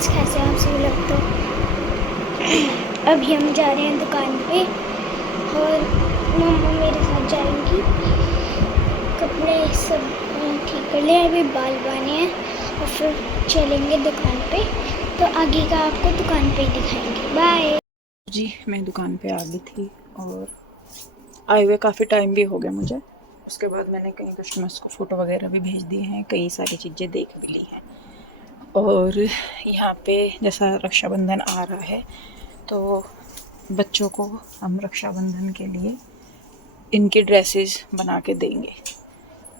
Friends, कैसे हैं आप सभी लोग। तो अभी हम जा रहे हैं दुकान पे और मम्मा मेरे साथ जाएंगी। कपड़े सब ठीक कर लिए, अभी बाल बाने हैं और फिर चलेंगे दुकान पे। तो आगे का आपको दुकान पे ही दिखाएंगे। बाय जी। मैं दुकान पे आ गई थी और आए हुए काफ़ी टाइम भी हो गया मुझे। उसके बाद मैंने कई कस्टमर्स को फ़ोटो वगैरह भी भेज दिए हैं, कई सारी चीज़ें देख भी ली हैं। और यहाँ पे जैसा रक्षाबंधन आ रहा है तो बच्चों को हम रक्षाबंधन के लिए इनकी ड्रेसेस बना के देंगे।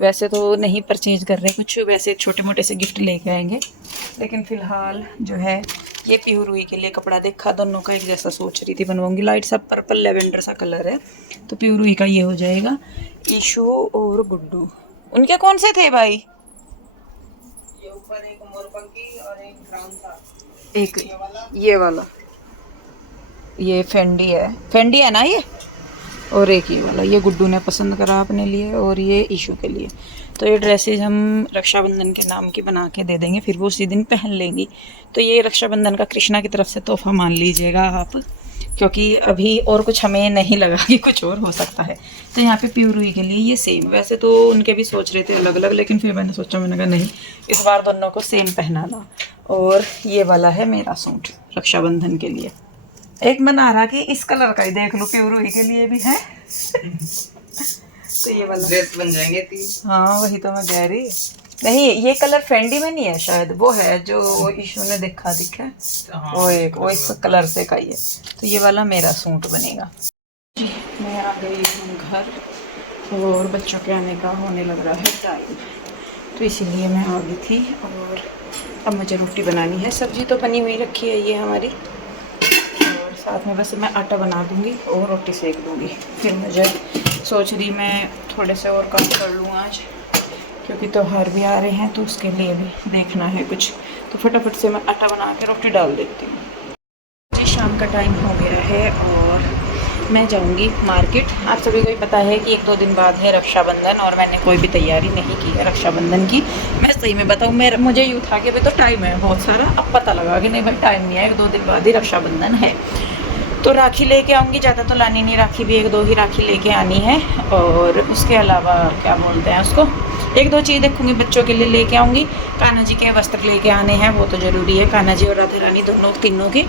वैसे तो नहीं परचेज कर रहे कुछ, वैसे छोटे मोटे से गिफ्ट लेके आएंगे, लेकिन फ़िलहाल जो है ये पीहू रूही के लिए कपड़ा देखा, दोनों का एक जैसा सोच रही थी बनवाऊंगी। लाइट सा पर्पल लेवेंडर सा कलर है, तो पीहू रूही का ये हो जाएगा। ईशू और गुड्डू उनके कौन से थे भाई? ये ऊपर एक मोरपंखी और एक ब्राउन था। एक ये वाला ये फेंडी है ना ये। और एक ये वाला ये गुड्डू ने पसंद करा अपने लिए और ये ईशू के लिए। तो ये ड्रेसेस हम रक्षाबंधन के नाम की बना के दे देंगे, फिर वो उसी दिन पहन लेंगी। तो ये रक्षाबंधन का कृष्णा की तरफ से तोहफा मान लीजिएगा आप, क्योंकि अभी और कुछ हमें नहीं लगा कि कुछ और हो सकता है। तो यहाँ पे प्यूरी के लिए ये सेम, वैसे तो उनके भी सोच रहे थे अलग अलग, लेकिन फिर मैंने सोचा, मैंने कहा नहीं, इस बार दोनों को सेम पहनाना। और ये वाला है मेरा सूट रक्षाबंधन के लिए। एक मन आ रहा कि इस कलर का ही देख लो, प्यूरी के लिए भी है। तो ये वाला ड्रेस बन जाएंगे 3। हाँ वही तो मैं कह रही। नहीं ये कलर फेंडी में नहीं है शायद, वो है जो ईशू ने दिखा है। वो इस कलर से का ही है। तो ये वाला मेरा सूट बनेगा। मैं आ गई हूँ घर और बच्चों के आने का होने लग रहा है टाइम, तो इसीलिए मैं आ गई थी। और अब मुझे रोटी बनानी है। सब्जी तो बनी हुई रखी है ये हमारी, और साथ में बस मैं आटा बना दूँगी और रोटी सेक दूँगी। फिर मुझे सोच रही मैं थोड़े से और काम कर लूँ आज, क्योंकि त्योहार भी आ रहे हैं तो उसके लिए भी देखना है कुछ। तो फटाफट से मैं आटा बना के रोटी डाल देती हूँ। जी शाम का टाइम हो गया है और मैं जाऊंगी मार्केट। आप सभी को ही पता है कि 1-2 दिन बाद है रक्षाबंधन और मैंने कोई भी तैयारी नहीं की है रक्षाबंधन की। मैं सही में बताऊँ, मुझे यूँ था कि अभी तो टाइम है बहुत सारा, अब पता लगा कि नहीं भाई टाइम नहीं है, 1-2 दिन बाद ही रक्षाबंधन है। तो राखी लेके आऊँगी, ज़्यादा तो लानी नहीं, राखी भी 1-2 ही राखी लेके आनी है। और उसके अलावा क्या बोलते हैं उसको, 1-2 चीज़ देखूँगी बच्चों के लिए लेके आऊँगी। कान्हा जी के वस्त्र लेके आने हैं, वो तो ज़रूरी है, कान्हा जी और राधा रानी दोनों तीनों की।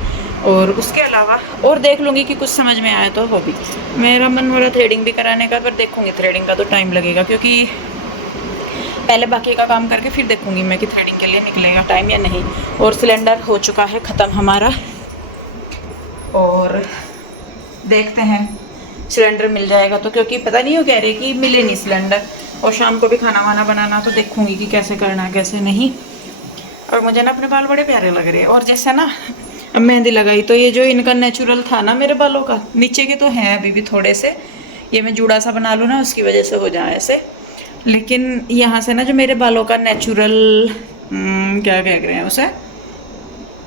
और उसके अलावा और देख लूँगी कि कुछ समझ में आए तो। वो भी मेरा मन हो रहा थ्रेडिंग भी कराने का, पर देखूँगी थ्रेडिंग का तो टाइम लगेगा, क्योंकि पहले बाकी का काम करके फिर देखूँगी मैं कि थ्रेडिंग के लिए निकलेगा टाइम या नहीं। और सिलेंडर हो चुका है ख़त्म हमारा, और देखते हैं सिलेंडर मिल जाएगा तो, क्योंकि पता नहीं हो कह रहे कि मिले नहीं सिलेंडर। और शाम को भी खाना वाना बनाना, तो देखूंगी कि कैसे करना है कैसे नहीं। और मुझे ना अपने बाल बड़े प्यारे लग रहे हैं। और जैसे ना अब मेहंदी लगाई तो ये जो इनका नेचुरल था ना मेरे बालों का, नीचे के तो हैं अभी भी थोड़े से, ये मैं जूड़ा सा बना लूँ ना उसकी वजह से हो जाए ऐसे। लेकिन यहाँ से ना जो मेरे बालों का नेचुरल क्या कह रहे हैं उसे,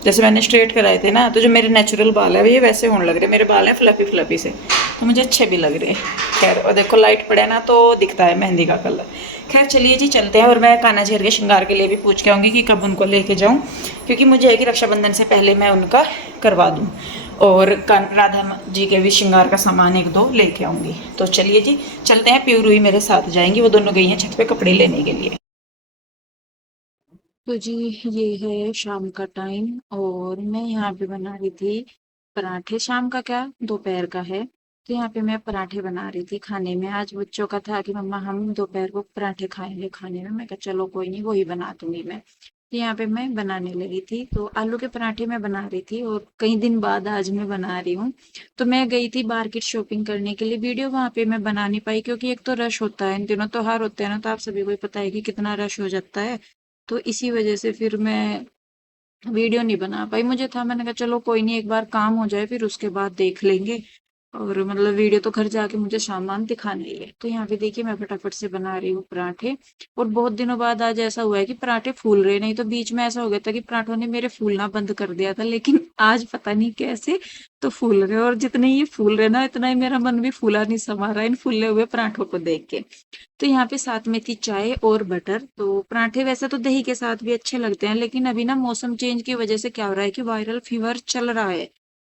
जैसे मैंने स्ट्रेट कराए थे ना, तो जो मेरे नेचुरल बाल है ये वैसे होने लग रहे। मेरे बाल हैं फ्लफी फ्लफी से, तो मुझे अच्छे भी लग रहे हैं। खैर और देखो लाइट पड़े ना तो दिखता है मेहंदी का कलर। खैर चलिए जी चलते हैं। और मैं कान्हा जी के श्रृंगार के लिए भी पूछ के आऊँगी कि कब उनको लेके जाऊँ, क्योंकि मुझे है कि रक्षाबंधन से पहले मैं उनका करवा दूँ। और राधा जी के भी श्रृंगार का सामान 1-2 लेके आऊँगी। तो चलिए जी चलते हैं। प्यूर हुई मेरे साथ जाएंगी, वो दोनों गई हैं छत पे कपड़े लेने के लिए। तो जी ये है शाम का टाइम और मैं यहाँ पे बना रही थी पराठे। शाम का क्या, दोपहर का है। तो यहाँ पे मैं पराठे बना रही थी खाने में। आज बच्चों का था कि मम्मा हम दोपहर को पराठे खाएंगे खाने में। मैं कहा चलो कोई नहीं, वही बना दूंगी मैं। तो यहाँ पे मैं बनाने लगी थी। तो आलू के पराठे मैं बना रही थी और कई दिन बाद आज मैं बना रही हूँ। तो मैं गई थी मार्केट शॉपिंग करने के लिए। वीडियो वहां पे मैं बना नहीं पाई, क्योंकि एक तो रश होता है, इन दिनों त्योहार होते हैं ना, तो आप सभी को ही पता है कि कितना रश हो जाता है। तो इसी वजह से फिर मैं वीडियो नहीं बना पाई। मुझे था, मैंने कहा चलो कोई नहीं, एक बार काम हो जाए फिर उसके बाद देख लेंगे। और मतलब वीडियो तो घर जाके मुझे सामान दिखाना ही है। तो यहाँ पे देखिए मैं फटाफट से बना रही हूँ पराठे। और बहुत दिनों बाद आज ऐसा हुआ है कि पराठे फूल रहे, नहीं तो बीच में ऐसा हो गया था कि पराठों ने मेरे फूलना बंद कर दिया था, लेकिन आज पता नहीं कैसे तो फूल रहे। और जितने ये फूल रहे ना, इतना ही मेरा मन भी फूला नहीं समा रहा इन फूले हुए पराठों को देख के। तो यहाँ पे साथ में थी चाय और बटर। तो पराठे वैसे तो दही के साथ भी अच्छे लगते हैं, लेकिन अभी ना मौसम चेंज की वजह से क्या हो रहा है कि वायरल फीवर चल रहा है।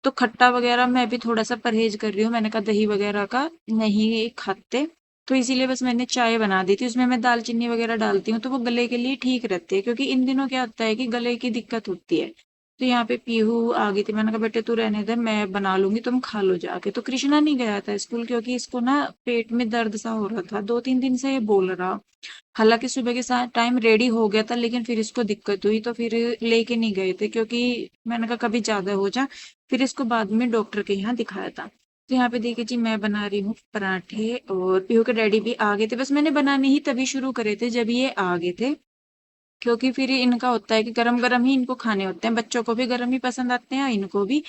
तो खट्टा वगैरह मैं भी थोड़ा सा परहेज कर रही हूँ। मैंने कहा दही वगैरह का नहीं खाते, तो इसीलिए बस मैंने चाय बना दी थी। उसमें मैं दालचीनी वगैरह डालती हूँ तो वो गले के लिए ठीक रहती है, क्योंकि इन दिनों क्या होता है कि गले की दिक्कत होती है। तो यहाँ पे पीहू आ गई थी, मैंने कहा बेटे तू रहने दे, मैं बना लूंगी, तुम खा लो जाके। तो कृष्णा नहीं गया था स्कूल, क्योंकि इसको ना पेट में दर्द सा हो रहा था, 2-3 दिन से ये बोल रहा। हालांकि सुबह के साथ टाइम रेडी हो गया था, लेकिन फिर इसको दिक्कत हुई तो फिर लेके नहीं गए थे, क्योंकि मैंने कहा कभी ज्यादा हो जा। फिर इसको बाद में डॉक्टर के यहाँ दिखाया था। तो यहाँ पे देखिए जी मैं बना रही हूँ पराठे, और पीहू के डैडी भी आ गए थे। बस मैंने बनाने ही तभी शुरू करे थे जब ये आ गए थे, क्योंकि फिर इनका होता है कि गरम गरम ही इनको खाने होते हैं। बच्चों को भी गरम ही पसंद आते हैं, इनको भी।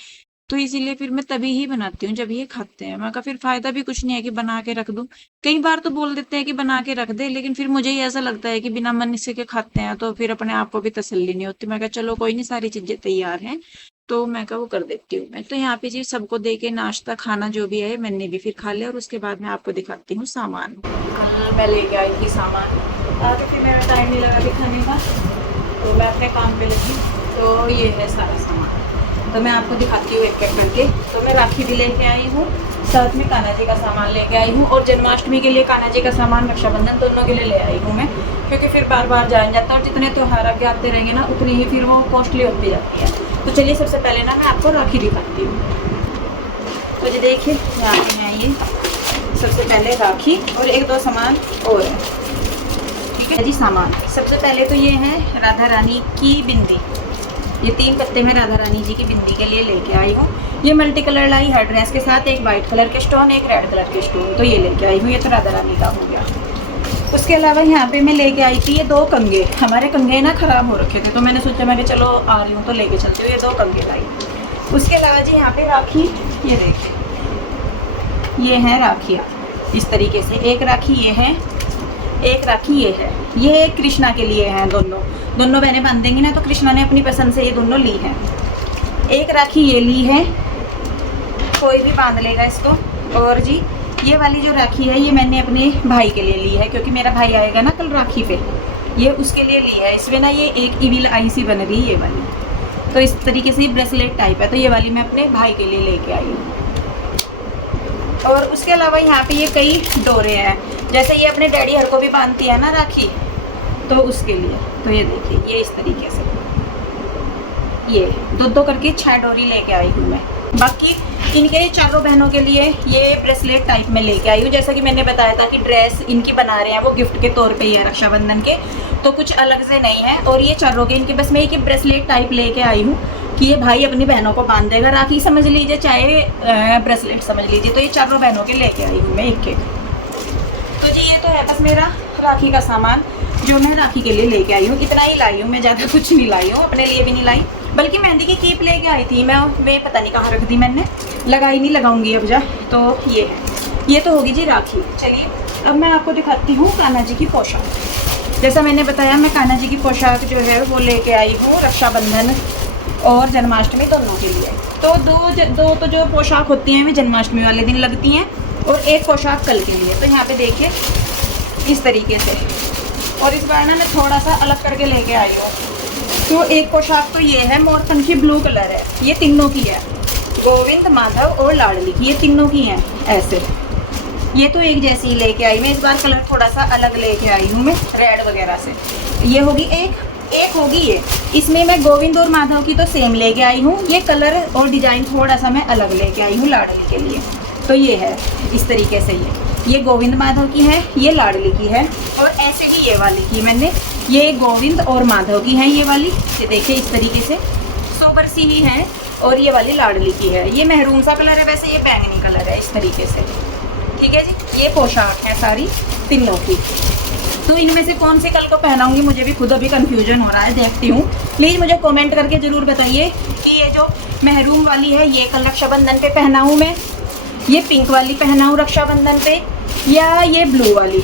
तो इसीलिए फिर मैं तभी ही बनाती हूँ जब ये खाते हैं। मैं कहा फिर फायदा भी कुछ नहीं है कि बना के रख दूं। कई बार तो बोल देते हैं कि बना के रख दे, लेकिन फिर मुझे ही ऐसा लगता है कि बिना मन से के खाते हैं तो फिर अपने आप को भी तसल्ली नहीं होती। मैं कहा चलो कोई नहीं, सारी चीजें तैयार हैं, तो मैं कहा वो कर देती हूँ मैं। तो यहाँ पे जी सबको दे के नाश्ता खाना जो भी है मैंने भी फिर खा लिया, और उसके बाद मैं आपको दिखाती हूँ सामान। कल मैं लेके आई थी सामान, आगे फिर मेरा टाइम नहीं लगा के खाने का, तो मैं अपने काम पे लगी। तो ये है सारा सामान, तो मैं आपको दिखाती हूँ एक एक करके। तो मैं राखी भी लेके आई हूँ, साथ में कान्हा जी का सामान लेके आई हूँ, और जन्माष्टमी के लिए कान्हा जी का सामान, रक्षाबंधन दोनों के लिए ले आई हूँ मैं, क्योंकि फिर बार बार जाया जाता है, और जितने त्योहार आगे आते रहेंगे ना उतनी ही फिर वो कॉस्टली होती जाती है। तो चलिए सबसे पहले ना मैं आपको राखी दिखाती हूँ। तो जी देखिए यहाँ पे मैं ये सबसे पहले राखी और 1-2 सामान और है, ठीक है जी। सामान सबसे पहले तो ये है राधा रानी की बिंदी। ये 3 पत्ते में राधा रानी जी की बिंदी के लिए लेके आई हूँ। ये मल्टी कलर लाई है ड्रेस के साथ, एक वाइट कलर के स्टोन, एक रेड कलर के स्टोन, तो ये लेके आई हूँ। ये तो राधा रानी का हो गया। उसके अलावा यहाँ पे मैं लेके आई थी ये 2 कंगे। हमारे कंगे ना खराब हो रखे थे, तो मैंने सोचा मैं चलो आ रही हूँ तो लेके चलती हूँ, ये 2 कंगे लाई। उसके अलावा जी यहाँ पे राखी, ये देखिए ये है राखियाँ इस तरीके से। एक राखी ये है, एक राखी ये है। ये कृष्णा के लिए हैं, दोनों बहनें बांधेंगी ना, तो कृष्णा ने अपनी पसंद से ये दोनों ली हैं। एक राखी ये ली है, कोई भी बांध लेगा इसको। और जी ये वाली जो राखी है ये मैंने अपने भाई के लिए ली है, क्योंकि मेरा भाई आएगा ना कल राखी पे, ये उसके लिए ली है। इसमें ना ये एक इविल आई सी बन रही है ये वाली, तो इस तरीके से ब्रेसलेट टाइप है, तो ये वाली मैं अपने भाई के लिए लेके आई हूँ। और उसके अलावा यहाँ पे ये कई डोरे हैं, जैसे ये अपने डैडी हर को भी बांधती है ना राखी, तो उसके लिए। तो ये देखिए ये इस तरीके से ये 2-2 करके 6 डोरी लेके आई हूँ मैं। बाकी इनके चारों बहनों के लिए ये ब्रेसलेट टाइप में लेके आई हूँ। जैसा कि मैंने बताया था कि ड्रेस इनकी बना रहे हैं वो गिफ्ट के तौर पे ही है रक्षाबंधन के, तो कुछ अलग से नहीं है। और ये चारों के इनके बस मैं एक ब्रेसलेट टाइप लेके आई हूँ कि ये भाई अपनी बहनों को बांध देगा, राखी समझ लीजिए चाहे ब्रेसलेट समझ लीजिए। तो ये चारों बहनों के लेके आई हूँ मैं एक। तो जी ये तो है बस मेरा राखी का सामान जो मैं राखी के लिए लेके आई हूँ। इतना ही लाई हूँ मैं, ज़्यादा कुछ नहीं लाई हूँ, अपने लिए भी नहीं लाई। बल्कि मेहंदी की कीप लेके आई थी मैं पता नहीं कहाँ रख दी मैंने, लगाई नहीं, लगाऊंगी अब जा। तो ये है, ये तो होगी जी राखी। चलिए अब मैं आपको दिखाती हूँ कान्हा जी की पोशाक। जैसा मैंने बताया मैं कान्हा जी की पोशाक जो है वो लेके आई हूँ रक्षाबंधन और जन्माष्टमी दोनों के लिए। तो दो तो जो पोशाक होती हैं वे जन्माष्टमी वाले दिन लगती हैं, और एक पोशाक कल के लिए। तो यहाँ पे देखिए इस तरीके से, और इस बार ना मैं थोड़ा सा अलग करके लेके आई हूँ। तो एक पोशाक तो ये है मोरपंखी ब्लू कलर है, ये तीनों की है, गोविंद, माधव और लाडली की, ये तीनों की हैं ऐसे। ये तो एक जैसी ही लेके आई मैं, इस बार कलर थोड़ा सा अलग लेके आई हूँ मैं रेड वगैरह से। ये होगी एक होगी ये। इसमें मैं गोविंद और माधव की तो सेम लेके आई हूँ, ये कलर और डिजाइन थोड़ा सा मैं अलग लेके आई हूँ लाडली के लिए। तो ये है इस तरीके से, ये गोविंद माधव की है, ये लाडली की है, और ऐसे ही ये वाली की मैंने, ये गोविंद और माधव की है ये वाली। ये देखिए इस तरीके से सोबर सी ही है, और ये वाली लाडली की है। ये महरून सा कलर है, वैसे ये बैंगनी कलर है इस तरीके से। ठीक है जी, ये पोशाक है सारी तीनों की। तो इनमें से कौन से कल को पहनाऊंगी मुझे भी खुद अभी कंफ्यूजन हो रहा है, देखती हूँ। प्लीज़ मुझे कमेंट करके ज़रूर बताइए कि ये जो महरून वाली है ये कल रक्षाबंधन पे पहनाऊँ मैं, ये पिंक वाली पहनाऊँ रक्षाबंधन पे या ये ब्लू वाली,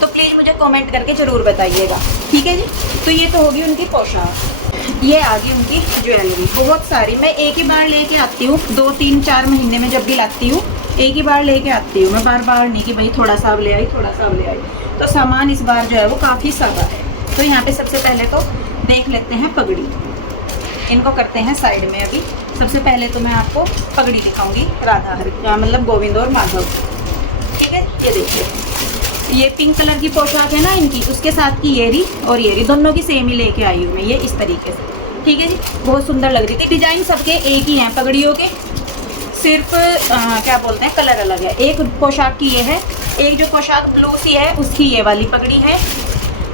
तो प्लीज़ मुझे कमेंट करके ज़रूर बताइएगा, ठीक है जी। तो ये तो होगी उनकी पोशाक। ये आ गई उनकी ज्वेलरी, बहुत सारी। मैं एक ही बार लेके आती हूँ, 2 3 4 महीने में जब भी लाती हूँ एक ही बार लेके आती हूँ मैं, बार बार नहीं कि भाई थोड़ा सा अब ले आई, थोड़ा सा अब ले आई। तो सामान इस बार जो है वो काफ़ी सारा है। तो यहाँ पे सबसे पहले तो देख लेते हैं पगड़ी, इनको करते हैं साइड में। अभी सबसे पहले तो मैं आपको पगड़ी दिखाऊंगी राधा मतलब गोविंद और माधव, ठीक है। ये देखिए, ये पिंक कलर की पोशाक है ना इनकी, उसके साथ की येरी और येरी दोनों की सेम ही लेके आई हूँ मैं, ये इस तरीके से, ठीक है जी। बहुत सुंदर लग रही थी। डिजाइन सबके एक ही हैं पगड़ियों के, सिर्फ क्या बोलते हैं कलर अलग है। एक पोशाक की ये है, एक जो पोशाक ब्लू सी है उसकी ये वाली पगड़ी है,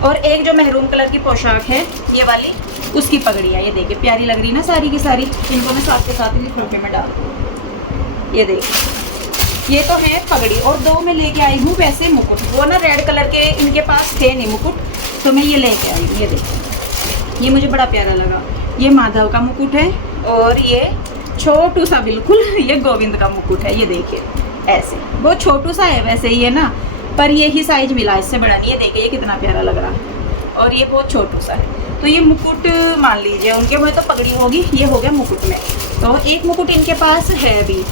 और एक जो महरून कलर की पोशाक है ये वाली उसकी पगड़ी है। ये देखिए प्यारी लग रही ना सारी की सारी। इनको मैं साथ के साथ ही लिफाफे में डाल दूँ। ये देखिए, ये तो है पगड़ी, और 2 में लेके आई हूँ वैसे मुकुट। वो ना रेड कलर के इनके पास थे नहीं मुकुट, तो मैं ये लेके आई हूँ। ये देखिए, ये मुझे बड़ा प्यारा लगा। ये माधव का मुकुट है, और ये छोटू सा बिल्कुल ये गोविंद का मुकुट है। ये देखिए ऐसे, बहुत छोटू सा है वैसे ये ना, पर ये ही साइज मिला, इससे बड़ा नहीं है। देखिए ये कितना प्यारा लग रहा है, और ये बहुत छोटू सा है। तो ये मुकुट मान लीजिए उनके में तो पगड़ी होगी, ये हो गया मुकुट में। तो एक मुकुट इनके पास है अभी,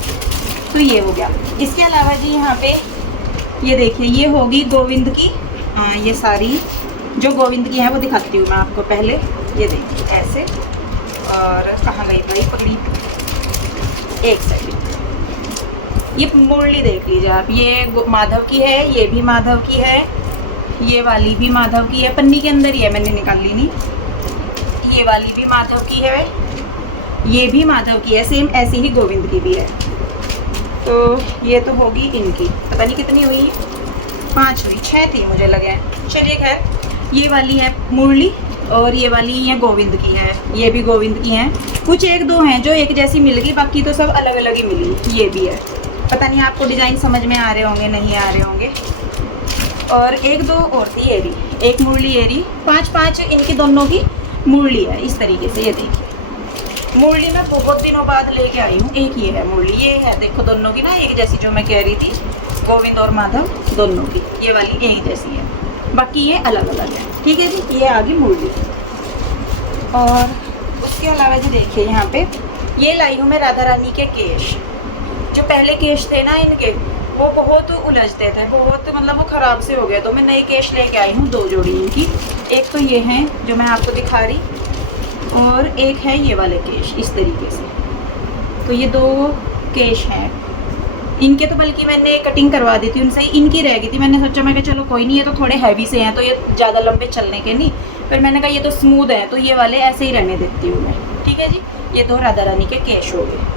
तो ये हो गया। इसके अलावा जी यहाँ पे ये देखिए, ये होगी गोविंद की। ये सारी जो गोविंद की है वो दिखाती हूँ मैं आपको पहले। ये देखिए ऐसे, और कहाँ गई भाई पगड़ी, एक सेकंड। ये मुरली देख लीजिए आप, ये माधव की है, ये भी माधव की है, ये वाली भी माधव की है, पन्नी के अंदर ही है, मैंने निकाल ली नहीं। ये वाली भी माधव की है, ये भी माधव की है, सेम ऐसी ही गोविंद की भी है। तो ये तो होगी इनकी, पता नहीं कितनी हुई, 5 हुई, 6 थी मुझे लगे। चलिए खैर, ये वाली है मुरली, और ये वाली ये गोविंद की है, ये भी गोविंद की हैं। कुछ 1-2 हैं जो एक जैसी मिल गई, बाकी तो सब अलग अलग ही मिली। ये भी है, पता नहीं आपको डिज़ाइन समझ में आ रहे होंगे नहीं आ रहे होंगे। और 1-2 और थी ये भी, एक मुरली ये रही, 5-5 इनकी दोनों की मुरली है इस तरीके से। ये देखिए, मुरली मैं बहुत दिनों बाद लेके आई हूँ। एक ये है मुरली, ये है देखो दोनों की ना एक जैसी, जो मैं कह रही थी गोविंद और माधव दोनों की, ये वाली एक जैसी है, बाकी ये अलग अलग है, ठीक है जी। ये आ गई मुरली। और उसके अलावा जी देखिए यहाँ पे ये लाई हूँ मैं राधा रानी के केश। जो पहले केश थे ना इनके, वो बहुत उलझते थे, बहुत मतलब वो ख़राब से हो गया, तो मैं नए केश लेके आई हूँ 2 जोड़ी इनकी। एक तो ये हैं जो मैं आपको दिखा रही, और एक है ये वाले केश इस तरीके से। तो ये 2 केश हैं इनके। तो बल्कि मैंने कटिंग करवा दी थी उनसे, इनकी रह गई थी। मैंने सोचा मैं कि चलो कोई नहीं, ये तो थोड़े हैवी से हैं, तो ये ज़्यादा लंबे चलने के नहीं। फिर मैंने कहा ये तो स्मूथ है, तो ये वाले ऐसे ही रहने देती हूँ मैं, ठीक है जी। ये 2 राधा रानी के केश हो गए।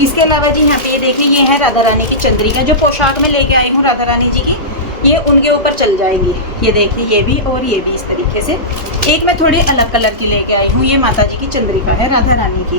इसके अलावा जी यहाँ पे ये देखिए, ये है राधा रानी की चंद्रिका, जो पोशाक में लेके आई हूँ राधा रानी जी की, ये उनके ऊपर चल जाएंगी। ये देखिए, ये भी और ये भी इस तरीके से। एक मैं थोड़ी अलग कलर की लेके आई हूँ, ये माता जी की चंद्रिका है राधा रानी की,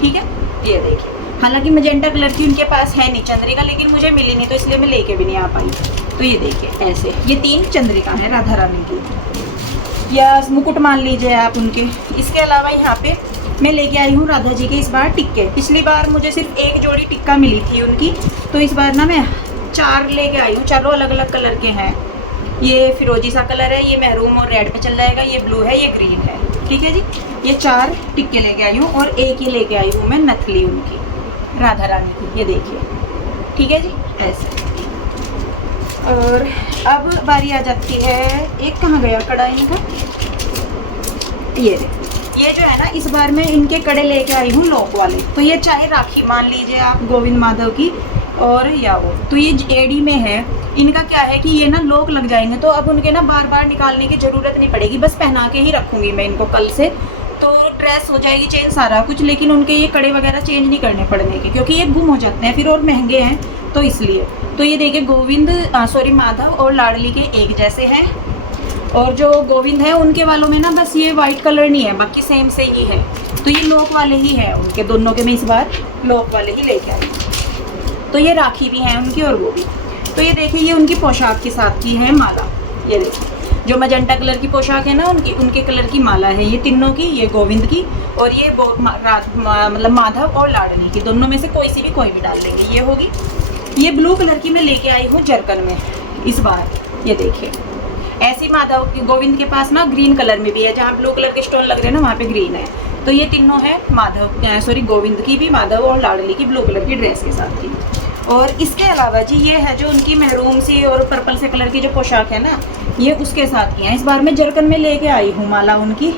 ठीक है। ये देखिए, हालांकि मजेंटा कलर की उनके पास है नहीं चंद्रिका, लेकिन मुझे मिली नहीं, तो इसलिए मैं लेके भी नहीं आ पाई। तो ये देखिए ऐसे, ये 3 चंद्रिका है राधा रानी की, या मुकुट मान लीजिए आप उनके। इसके अलावा यहाँ पे मैं लेके आई हूँ राधा जी के इस बार टिक्के। पिछली बार मुझे सिर्फ 1 जोड़ी टिक्का मिली थी उनकी, तो इस बार ना मैं 4 लेके आई हूँ। 4 अलग अलग कलर के हैं। ये फिरोजी सा कलर है, ये मैरून और रेड पे चल जाएगा, ये ब्लू है, ये ग्रीन है, ठीक है जी। ये 4 टिक्के लेके आई हूँ, और एक ये लेके आई हूँ मैं नथली उनकी राधा रानी की। ये देखिए, ठीक है जी ऐसे। और अब बारी आ जाती है, एक कहाँ गया कड़ा इनका, ये जो है ना, इस बार मैं इनके कड़े लेके आई हूँ लॉक वाले। तो ये चाहे राखी मान लीजिए आप गोविंद माधव की, और या वो तो ये एडी में है। इनका क्या है कि ये ना लॉक लग जाएंगे, तो अब उनके ना बार बार निकालने की ज़रूरत नहीं पड़ेगी, बस पहना के ही रखूँगी मैं इनको कल से। तो ड्रेस हो जाएगी चेंज सारा कुछ, लेकिन उनके ये कड़े वगैरह चेंज नहीं करने पड़ने के, क्योंकि ये गुम हो जाते हैं फिर और महंगे हैं, तो इसलिए। तो ये देखिए गोविंद माधव और लाडली के एक जैसे हैं, और जो गोविंद है उनके वालों में ना बस ये वाइट कलर नहीं है, बाकी सेम से ही है। तो ये लॉक वाले ही है उनके दोनों के, मैं इस बार लॉक वाले ही लेके आई। तो ये राखी भी हैं उनकी, और वो भी। तो ये देखिए, ये उनकी पोशाक के साथ की है माला। ये देखिए, जो मजेंटा कलर की पोशाक है ना उनके कलर की माला है ये तीनों की, ये गोविंद की और ये मतलब माधव और लाडली की, दोनों में से कोई भी डाल लेंगे। ये होगी। ये ब्लू कलर की मैं लेके आई हूँ जरकन में इस बार, ये देखिए। ऐसी माधव की गोविंद के पास ना ग्रीन कलर में भी है, जहाँ ब्लू कलर के स्टोन लग रहे हैं ना वहाँ पे ग्रीन है। तो ये तीनों है गोविंद की भी, माधव और लाडली की ब्लू कलर की ड्रेस के साथ की। और इसके अलावा जी ये है जो उनकी महरूम सी और पर्पल से कलर की जो पोशाक है ना, ये उसके साथ की है। इस बार मैं जरकन में लेके आई हूँ माला उनकी।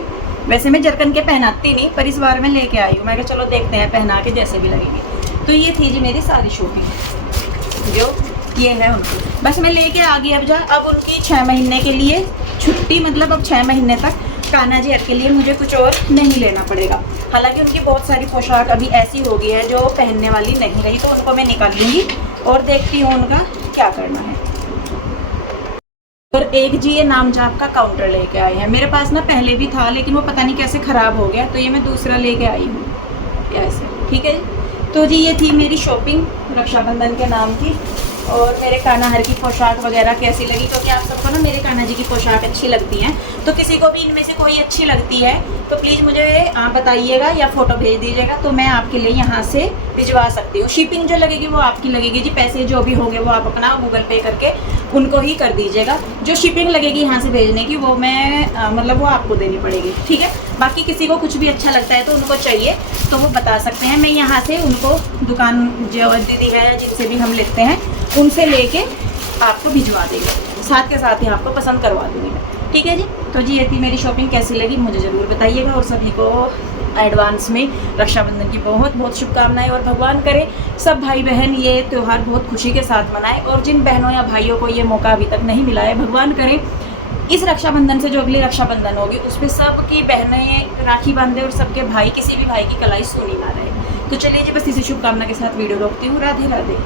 वैसे मैं जरकन के पहनाती नहीं, पर इस बार मैं लेके आई हूँ। मैं कहा चलो देखते हैं पहना के जैसे भी लगेगी। तो ये थी जी मेरी सारी शॉपिंग, जो ये है उनकी। बस मैं लेके आ गई। अब उनकी 6 महीने के लिए छुट्टी, मतलब अब 6 महीने तक कान्हा जी के लिए मुझे कुछ और नहीं लेना पड़ेगा। हालांकि उनकी बहुत सारी पोशाक अभी ऐसी हो गई है जो पहनने वाली नहीं रही, तो उनको मैं निकाल लूँगी और देखती हूँ उनका क्या करना है। और एक जी ये नाम जाप का काउंटर लेके आए हैं। मेरे पास ना पहले भी था, लेकिन वो पता नहीं कैसे ख़राब हो गया, तो ये मैं दूसरा लेके आई हूँ ऐसे। ठीक है जी। तो जी ये थी मेरी शॉपिंग रक्षाबंधन के नाम की। और मेरे कान्हा हर की पोशाक वगैरह कैसी लगी, क्योंकि आप सबको ना मेरे कान्हा जी की पोशाक अच्छी लगती हैं। तो किसी को भी इनमें से कोई अच्छी लगती है तो प्लीज़ मुझे आप बताइएगा या फ़ोटो भेज दीजिएगा, तो मैं आपके लिए यहाँ से भिजवा सकती हूँ। शिपिंग जो लगेगी वो आपकी लगेगी जी, पैसे जो भी होंगे वो आप अपना गूगल पे करके उनको ही कर दीजिएगा। जो शिपिंग लगेगी यहाँ से भेजने की वो मैं मतलब वो आपको देनी पड़ेगी। ठीक है। बाकी किसी को कुछ भी अच्छा लगता है तो उनको चाहिए तो वो बता सकते हैं, मैं यहाँ से उनको दुकान जो दीदी है जिनसे भी हम लेते हैं उनसे लेके आपको भिजवा देंगे, साथ के साथ ही आपको पसंद करवा दूँगी मैं। ठीक है जी। तो जी ये थी मेरी शॉपिंग, कैसी लगी मुझे ज़रूर बताइएगा। और सभी को एडवांस में रक्षाबंधन की बहुत बहुत शुभकामनाएं। और भगवान करे सब भाई बहन ये त्यौहार बहुत खुशी के साथ मनाएं। और जिन बहनों या भाइयों को ये मौका अभी तक नहीं मिला है, भगवान करे इस रक्षाबंधन से जो अगली रक्षाबंधन होगी उस पर सबकी बहनें राखी बांधे और सबके भाई, किसी भी भाई की कलाई सूनी ना रहे। तो चलिए जी, बस इसी शुभकामना के साथ वीडियो रोकती हूँ। राधे राधे।